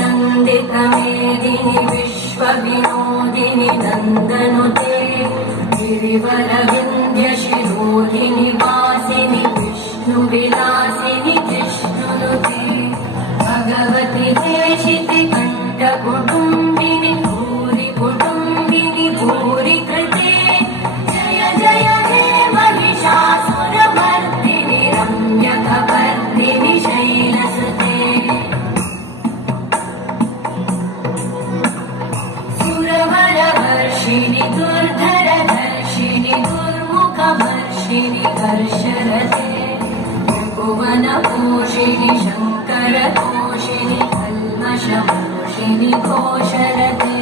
नन्दितमेदिनि विश्वविनोदिनि नन्दनुते गिरिवरविन्द्यशिरोधिनि वासिनि विष्णुविलासिनि जिष्णुनुते भगवति देशिति कण्ठकुटुम्बिनि भूरि कुटुम्बिनि भूरि कृते जय जय हे महिषासुरमर्दिनि रम्यकपर्दिनि शैलसुते सुरवरवर्षिणि दुर्धरधर्षिणि दुर्मुखवर्षिणि हर्षरते भुवनपोषिणि शङ्करतोषिणि कल्मषमोषिणि घोषरते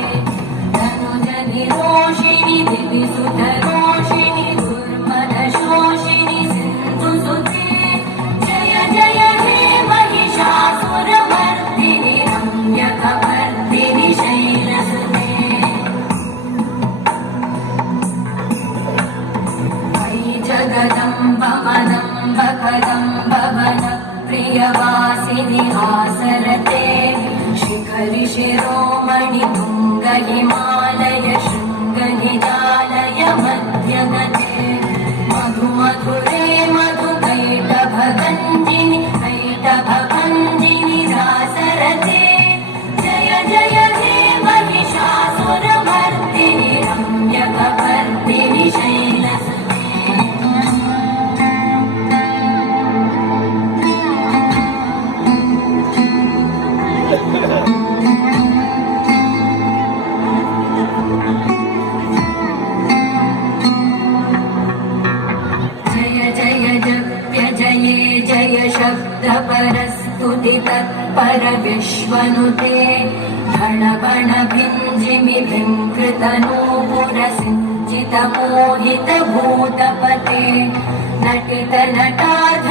धनुजनिरोषिणि दिविसुधरोषिणि दुर्मदशोषिणि सिन्धुसुते जय जय हे महिषासुरमर्दिनि रम्यकपर्दिनि शैलसुते अयि जगदम्ब मदम्ब कदम्ब वन प्रियवासिनि हासरते शिखरि शिरोमणि तुङ्ग हिमालय शृङ्गनिजालय मध्यगते मधु मधुरे मधुकैटभगञ्जिनि कैटभगञ्जिनि रासरते जय जय हे महिषासुरमर्दिनि रम्यकपर्दिनि शैलसुते जय जय जप्य जये जय शब्द परस्तुति तत्पर विश्वनुते धन बण भिञ्जिमि भिङ्कृतनूपुर सिञ्चित मोहित भूतपते नटित नटाध